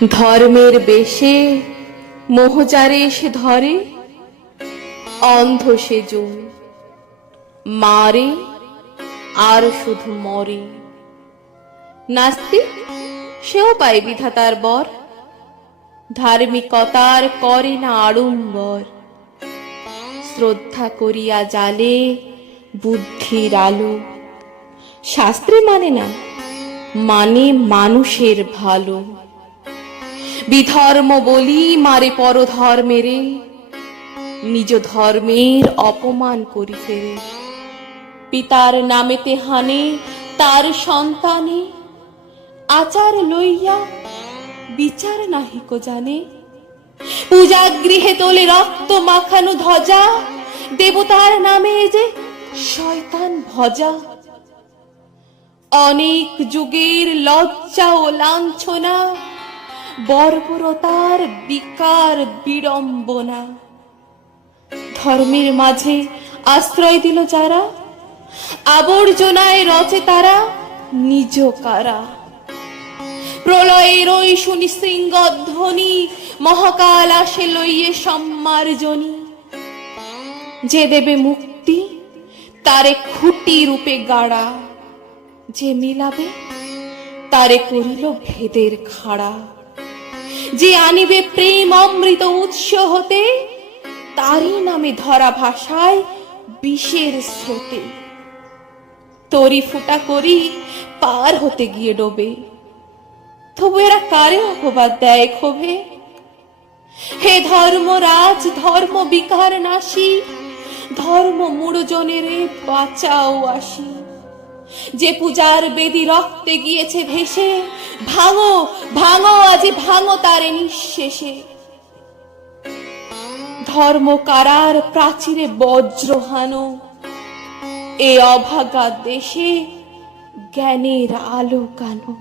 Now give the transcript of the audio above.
ধর্মের বেশে মোহচারে এসে ধরে, অন্ধ সে জন মারে আর শুধু মরে। নাস্তিক সেও পায় বিধাতার বর, ধার্মিকতার করে না আড়ম্বর। শ্রদ্ধা করিয়া জালে বুদ্ধির আলো, শাস্ত্রে মানে না, মানে মানুষের ভালো। বিধর্ম বলি মারে পরধর্মেরে, নিজ ধর্মের অপমান করি ফেরে। পিতার নামেতে হানে তার সন্তানে, আচার লইয়া বিচার নাহিক জানে। পূজাগৃহে তোলে রক্ত মাখানো ধ্বজা, দেবতার নামে যে শয়তান ভজা। অনেক যুগের লজ্জা ও লাঞ্ছনা, বর্বরতার বিকার বিড়ম্বনা। ধর্মের মাঝে আশ্রয় দিল যারা, আবর্জনায় রচে তারা নিজ কারা। প্রলয়ের ওই শুনি শৃঙ্গধ্বনি, মহাকাল আসে লইয়ে সম্মার্জনী। যে দেবে মুক্তি তারে খুঁটি রূপে গাড়া, যে মিলাবে তারে করিল ভেদের খাড়া। যে আনিবে প্রেম অমৃত উৎস হতে, তারই নামে ধরা ভাষায় বিষের স্রোতে। তরি ফুটা করি পার হতে গিয়ে ডোবে, তবু এরা কারে অপবাদ দেয় ক্ষোভে। হে ধর্মরাজ ধর্ম বিকার নাশী, ধর্ম মূঢ়জনের বাঁচাও আসি। যে পূজার বেদি রক্তে গিয়েছে ভেসে, ভাঙো ভাঙো আজি ভাঙো তারে নিঃশেষে। ধর্ম কারার প্রাচীরে বজ্র হানো, এ অভাগা দেশে জ্ঞানের আলো কানো।